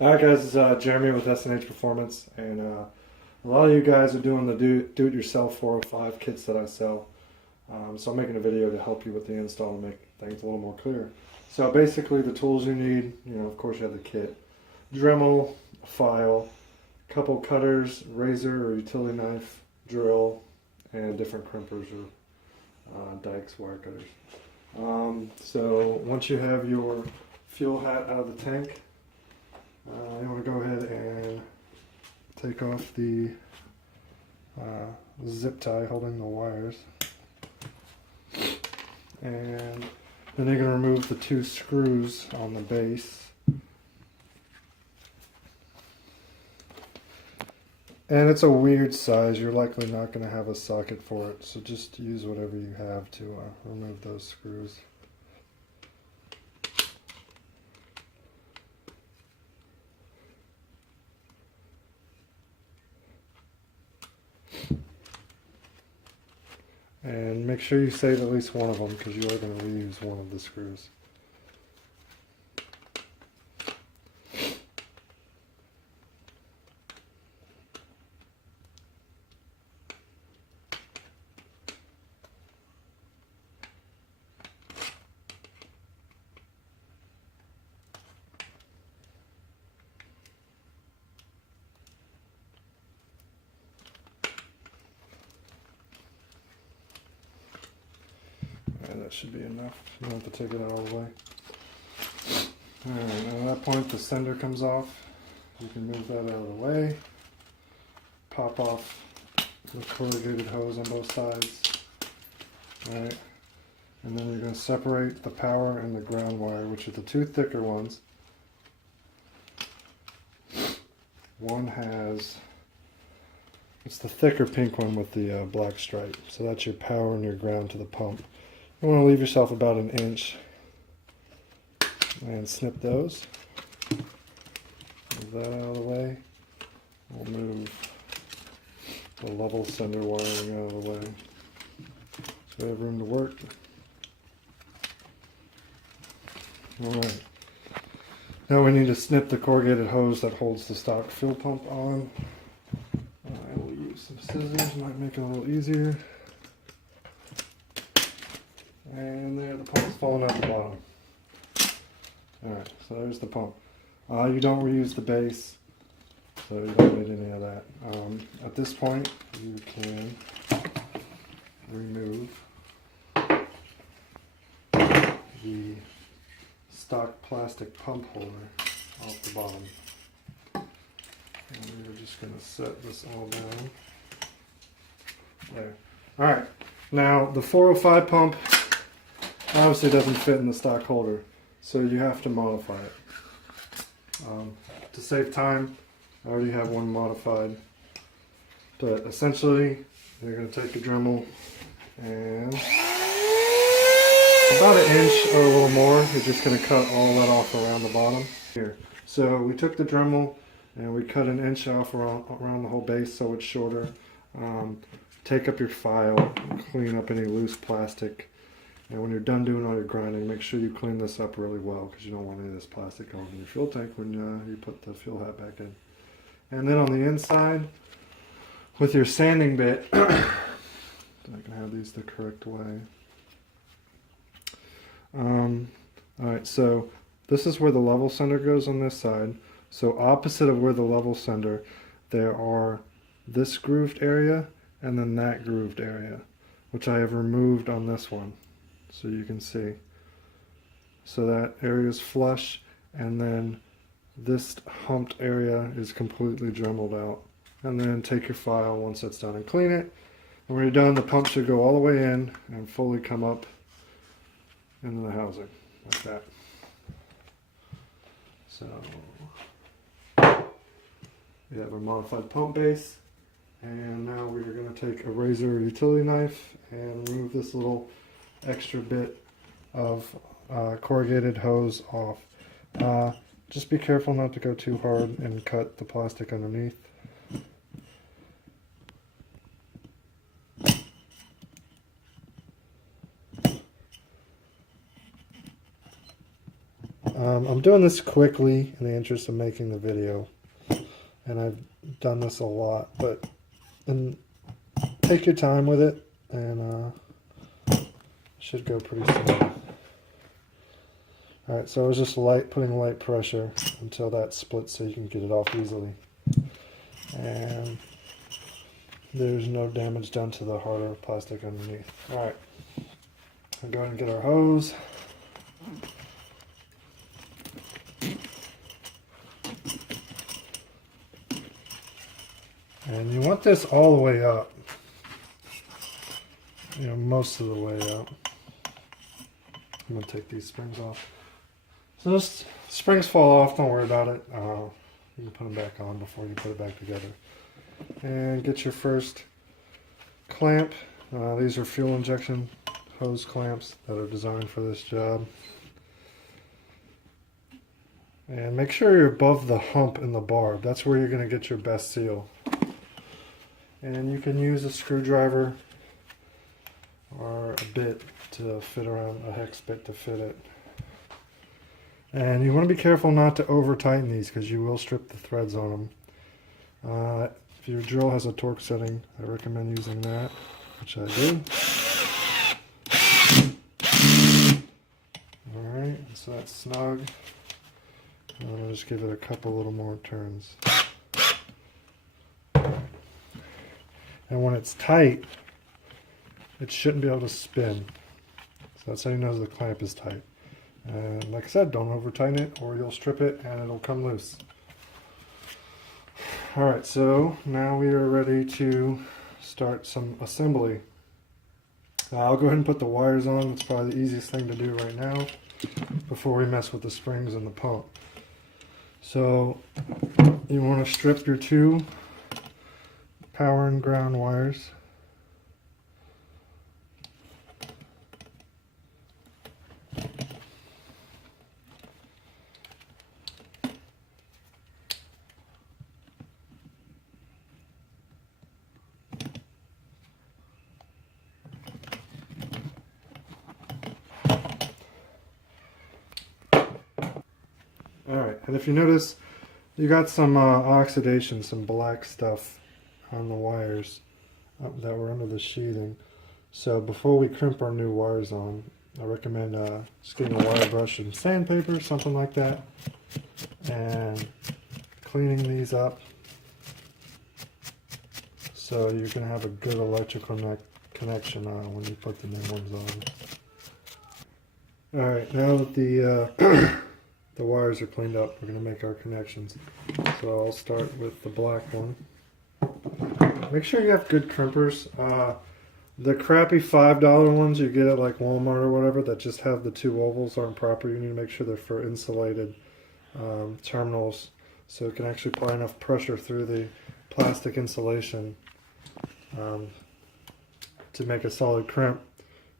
Alright guys, it's Jeremy with S&H Performance, and a lot of you guys are doing the do-it-yourself 405 kits that I sell. So I'm making a video to help you with the install and make things a little more clear. So basically the tools you need, of course you have the kit. Dremel, a file, a couple cutters, razor or utility knife, drill, and different crimpers or dikes, wire cutters. So once you have your fuel hat out of the tank, you want to go ahead and take off the zip tie holding the wires, and then you're going to remove the two screws on the base. And it's a weird size, you're likely not going to have a socket for it, so just use whatever you have to remove those screws. And make sure you save at least one of them because you are going to reuse one of the screws. And that should be enough. You don't have to take it all the way. Alright, at that point the sender comes off. You can move that out of the way. Pop off the corrugated hose on both sides. Alright. And then you're going to separate the power and the ground wire, which are the two thicker ones. One has, it's the thicker pink one with the black stripe. So that's your power and your ground to the pump. You want to leave yourself about an inch and snip those. Move that out of the way. We'll move the level sender wiring out of the way so we have room to work. Alright. Now we need to snip the corrugated hose that holds the stock fuel pump on. I will use some scissors, might make it a little easier. And there, the pump's falling out the bottom. Alright, so there's the pump. You don't reuse the base, so you don't need any of that. At this point, you can remove the stock plastic pump holder off the bottom. And we're just going to set this all down. There. Alright, now the 405 pump obviously doesn't fit in the stock holder, so you have to modify it. To save time, I already have one modified, but essentially you're going to take a Dremel and about an inch or a little more, you're just going to cut all that off around the bottom here. So we took the Dremel and we cut an inch off around the whole base so it's shorter. Take up your file, clean up any loose plastic. And when you're done doing all your grinding, make sure you clean this up really well because you don't want any of this plastic on your fuel tank when you put the fuel hat back in. And then on the inside, with your sanding bit, so I can have these the correct way. Alright, so this is where the level sender goes on this side. So opposite of where the level sender, there are this grooved area and then that grooved area, which I have removed on this one. So you can see. So that area is flush, and then this humped area is completely dremeled out. And then take your file once that's done and clean it. And when you're done, the pump should go all the way in and fully come up into the housing, like that. So we have a modified pump base, and now we're going to take a razor or utility knife and remove this little extra bit of corrugated hose off. Just be careful not to go too hard and cut the plastic underneath. I'm doing this quickly in the interest of making the video, and I've done this a lot, but take your time with it, and should go pretty smooth. Alright, so I was just putting light pressure until that splits so you can get it off easily. And there's no damage done to the harder plastic underneath. Alright, I'll go ahead and get our hose. And you want this all the way up. You know, most of the way up. I'm going to take these springs off. So those springs fall off, don't worry about it. You can put them back on before you put it back together. And get your first clamp. These are fuel injection hose clamps that are designed for this job. And make sure you're above the hump in the barb. That's where you're going to get your best seal. And you can use a screwdriver or a bit to fit around, a hex bit to fit it. And you want to be careful not to over tighten these because you will strip the threads on them. If your drill has a torque setting, I recommend using that, which I do. Alright, so that's snug. And I'll just give it a couple little more turns. And when it's tight, it shouldn't be able to spin. So that's how you know the clamp is tight. And like I said, don't over tighten it or you'll strip it and it'll come loose. Alright, so now we are ready to start some assembly. I'll go ahead and put the wires on. It's probably the easiest thing to do right now before we mess with the springs and the pump. So you want to strip your two power and ground wires. Alright, and if you notice, you got some oxidation, some black stuff on the wires that were under the sheathing. So before we crimp our new wires on, I recommend just getting a wire brush and sandpaper, something like that, and cleaning these up so you can have a good electrical connection when you put the new ones on. Alright, now that the the wires are cleaned up, we're going to make our connections. So I'll start with the black one. Make sure you have good crimpers. The crappy $5 ones you get at like Walmart or whatever that just have the two ovals aren't proper. You need to make sure they're for insulated terminals so it can actually apply enough pressure through the plastic insulation to make a solid crimp.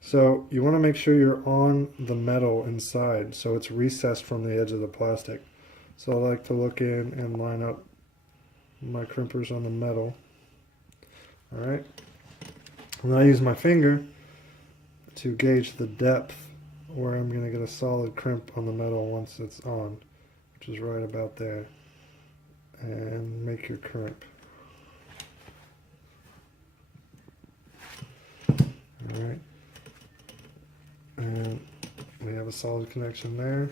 So you want to make sure you're on the metal inside so it's recessed from the edge of the plastic. So I like to look in and line up my crimpers on the metal. Alright. And I use my finger to gauge the depth where I'm going to get a solid crimp on the metal once it's on, which is right about there. And make your crimp. Alright. And we have a solid connection there.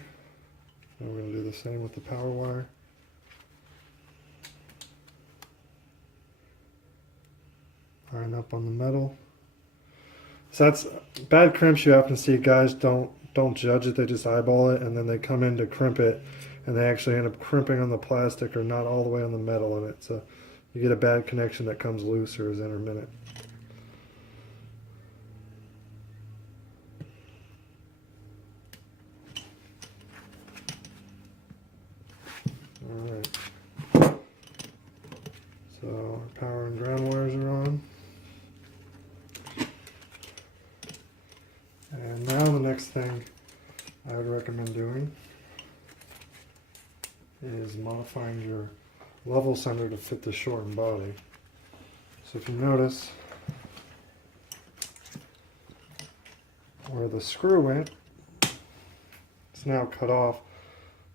And we're going to do the same with the power wire. Line up on the metal. So that's bad crimps you often see. Guys don't judge it, they just eyeball it, and then they come in to crimp it, and they actually end up crimping on the plastic or not all the way on the metal in it. So you get a bad connection that comes loose or is intermittent. Alright, so our power and ground wires are on. And now the next thing I would recommend doing is modifying your level center to fit the shortened body. So if you notice where the screw went, it's now cut off.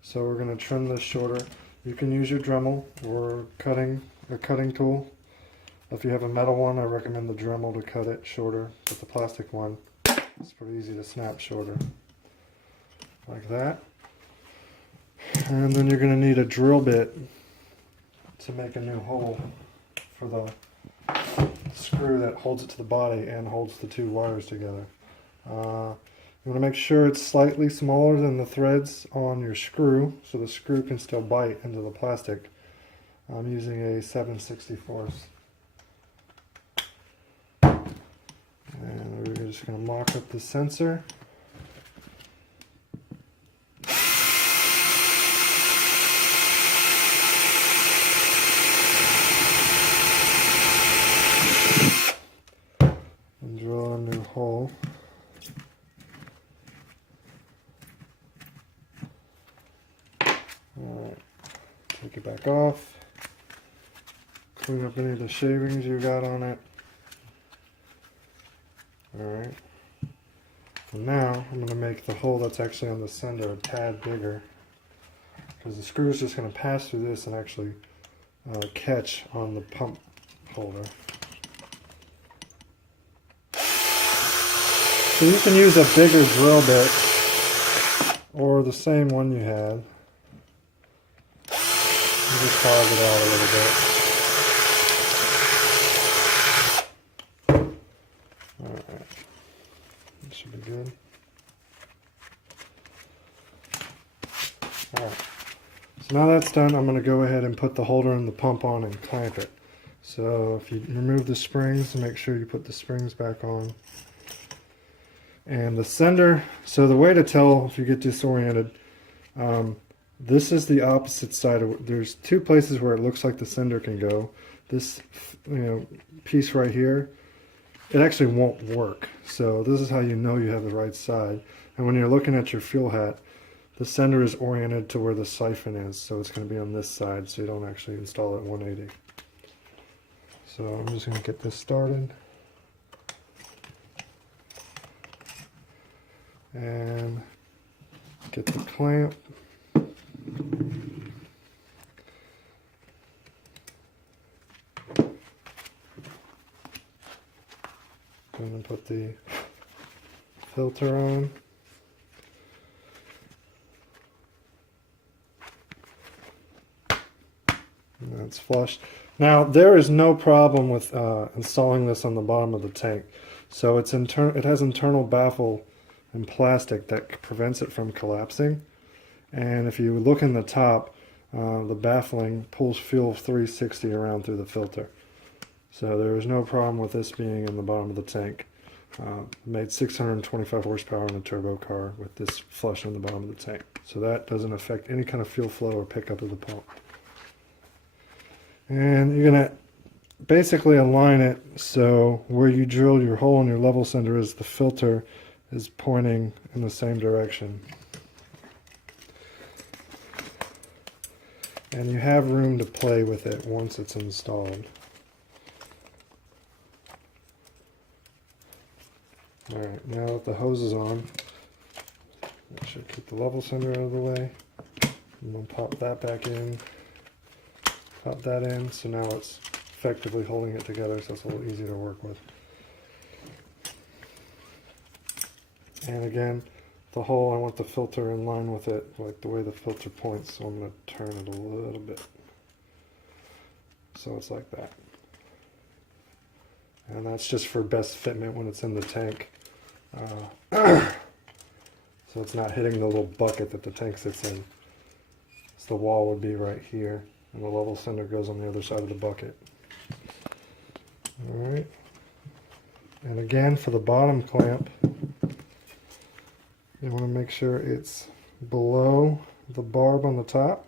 So we're going to trim this shorter. You can use your Dremel or a cutting tool. If you have a metal one, I recommend the Dremel to cut it shorter, but the plastic one, it's pretty easy to snap shorter. Like that. And then you're going to need a drill bit to make a new hole for the screw that holds it to the body and holds the two wires together. You want to make sure it's slightly smaller than the threads on your screw, so the screw can still bite into the plastic. I'm using a 7/64. And we're just going to mock up the sensor. And drill a new hole. Alright, take it back off. Clean up any of the shavings you got on it. Alright. And now I'm going to make the hole that's actually on the sender a tad bigger, because the screw is just going to pass through this and actually catch on the pump holder. So you can use a bigger drill bit or the same one you had. And just carve it out a little bit. Alright, that should be good. Alright, so now that's done, I'm going to go ahead and put the holder and the pump on and clamp it. So if you remove the springs, make sure you put the springs back on. And the sender, so the way to tell if you get disoriented, this is the opposite side of, there's two places where it looks like the sender can go. This piece right here, it actually won't work. So this is how you know you have the right side. And when you're looking at your fuel hat, the sender is oriented to where the siphon is, so it's going to be on this side, so you don't actually install it 180. So I'm just going to get this started. And get the clamp. And then put the filter on. And that's flush. Now there is no problem with installing this on the bottom of the tank. So it has internal baffle and plastic that prevents it from collapsing. And if you look in the top, the baffling pulls fuel 360 around through the filter. So there is no problem with this being in the bottom of the tank. Made 625 horsepower in a turbo car with this flush in the bottom of the tank. So that doesn't affect any kind of fuel flow or pickup of the pump. And you're going to basically align it so where you drill your hole in your level sender is the filter is pointing in the same direction. And you have room to play with it once it's installed. Alright, now that the hose is on, I should keep the level sender out of the way. I'm going to pop that back in, pop that in, so now it's effectively holding it together, so it's a little easier to work with. And again, the hole, I want the filter in line with it, like the way the filter points, so I'm going to turn it a little bit. So it's like that. And that's just for best fitment when it's in the tank. So it's not hitting the little bucket that the tank sits in. So the wall would be right here, and the level sender goes on the other side of the bucket. Alright. And again, for the bottom clamp, you want to make sure it's below the barb on the top.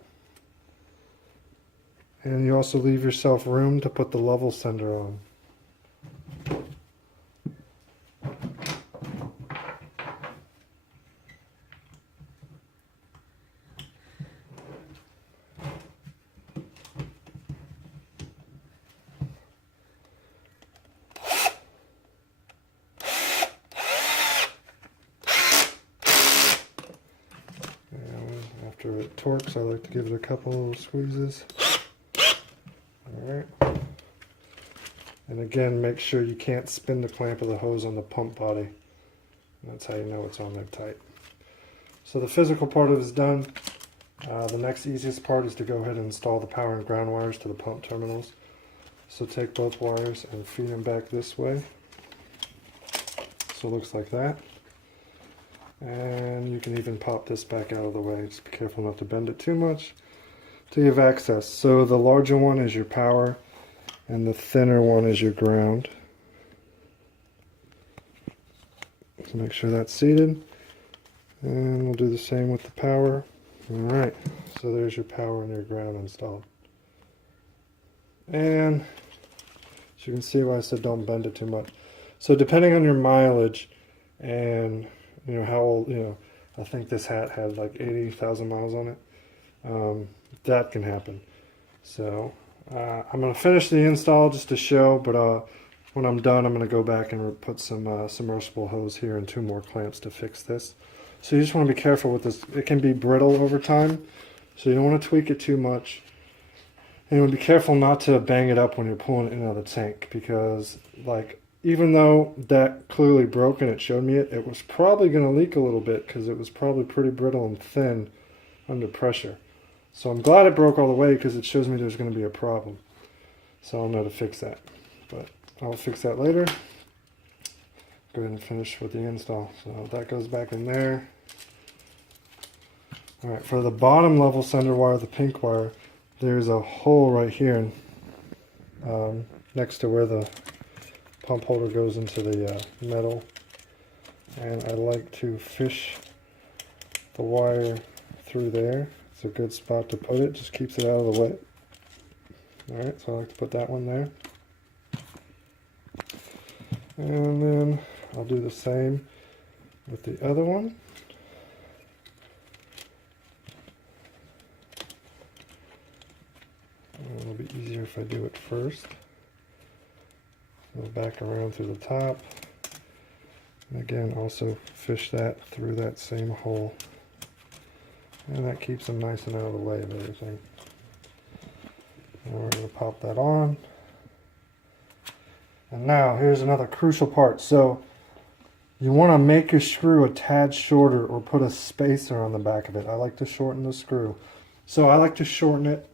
And you also leave yourself room to put the level sender on. after it torques, I like to give it a couple little squeezes. Alright. And again, make sure you can't spin the clamp of the hose on the pump body. That's how you know it's on there tight. So the physical part of it is done. The next easiest part is to go ahead and install the power and ground wires to the pump terminals. So take both wires and feed them back this way. So it looks like that. And you can even pop this back out of the way. Just be careful not to bend it too much till you have access. So the larger one is your power and the thinner one is your ground. So make sure that's seated. And we'll do the same with the power. Alright, so there's your power and your ground installed. And as you can see why I said don't bend it too much. So depending on your mileage and how old, I think this hat had like 80,000 miles on it. That can happen. So I'm going to finish the install just to show, but when I'm done, I'm going to go back and put some submersible hose here and 2 more clamps to fix this. So you just want to be careful with this. It can be brittle over time, so you don't want to tweak it too much. And you want to be careful not to bang it up when you're pulling it in out of the tank, because even though that clearly broke and it showed me it was probably going to leak a little bit because it was probably pretty brittle and thin under pressure. So I'm glad it broke all the way because it shows me there's going to be a problem. So I'll know to fix that. But I'll fix that later. Go ahead and finish with the install. So that goes back in there. Alright, for the bottom level sender wire, the pink wire, there's a hole right here next to where the pump holder goes into the metal. And I like to fish the wire through there. It's a good spot to put it, just keeps it out of the way. Alright, so I like to put that one there. And then I'll do the same with the other one. And it'll be easier if I do it first. Go back around through the top. And again, also fish that through that same hole. And that keeps them nice and out of the way of everything. And we're going to pop that on. And now, here's another crucial part. So, you want to make your screw a tad shorter or put a spacer on the back of it. I like to shorten the screw. So I like to shorten it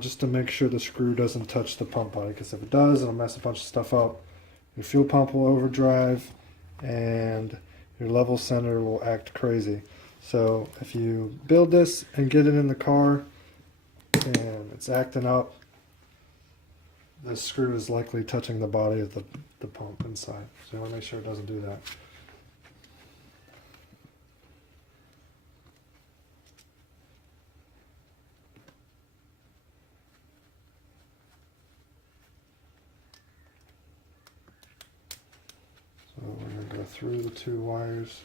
just to make sure the screw doesn't touch the pump body, because if it does, it'll mess a bunch of stuff up. Your fuel pump will overdrive and your level center will act crazy. So if you build this and get it in the car and it's acting up, the screw is likely touching the body of the pump inside. So you want to make sure it doesn't do that. So we're going to go through the 2 wires.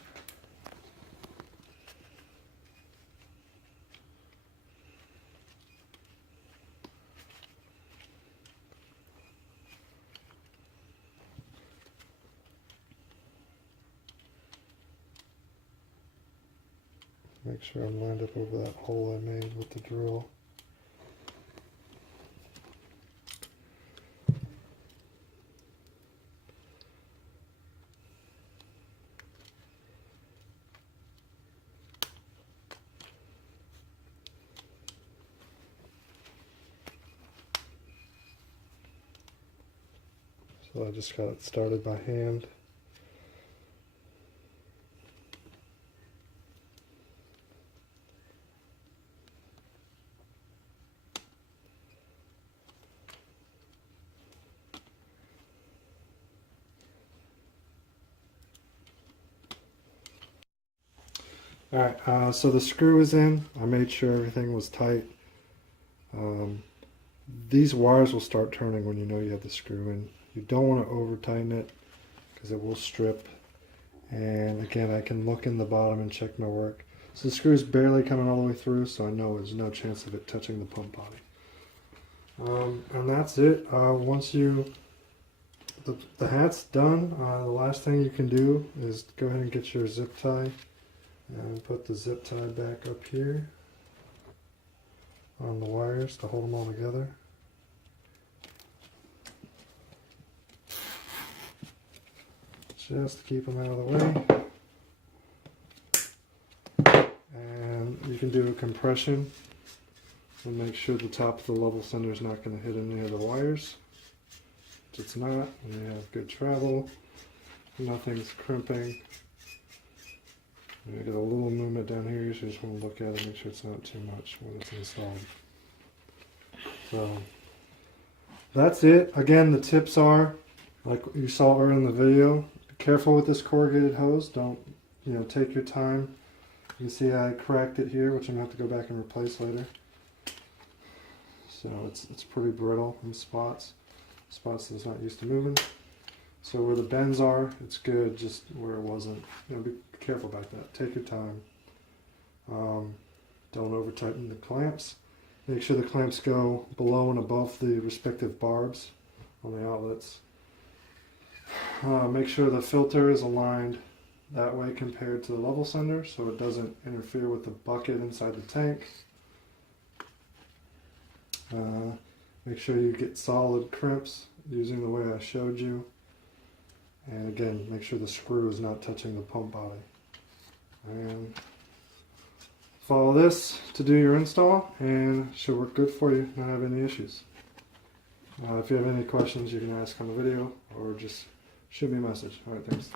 Make sure I'm lined up over that hole I made with the drill. So I just got it started by hand. Alright, so the screw is in. I made sure everything was tight. These wires will start turning when you know you have the screw in. You don't want to over tighten it because it will strip. And again, I can look in the bottom and check my work. So the screw is barely coming all the way through, so I know there's no chance of it touching the pump body. And that's it. Once the hat's done, the last thing you can do is go ahead and get your zip tie And put the zip tie back up here on the wires to hold them all together. Just to keep them out of the way. And you can do a compression and make sure the top of the level center is not going to hit any of the wires. If it's not, and you have good travel, nothing's crimping. You get a little movement down here, you just want to look at it, make sure it's not too much when it's installed. So that's it. Again, the tips are, like you saw earlier in the video, be careful with this corrugated hose. Don't, take your time. You can see I cracked it here, which I'm going to have to go back and replace later. So it's pretty brittle in spots that's not used to moving. So where the bends are, it's good. Just where it wasn't, be careful about that. Take your time. Don't over tighten the clamps. Make sure the clamps go below and above the respective barbs on the outlets. Make sure the filter is aligned that way compared to the level sender so it doesn't interfere with the bucket inside the tank. Make sure you get solid crimps using the way I showed you. And again, make sure the screw is not touching the pump body. And follow this to do your install, and it should work good for you, not have any issues. If you have any questions, you can ask on the video or just shoot me a message. Alright, thanks.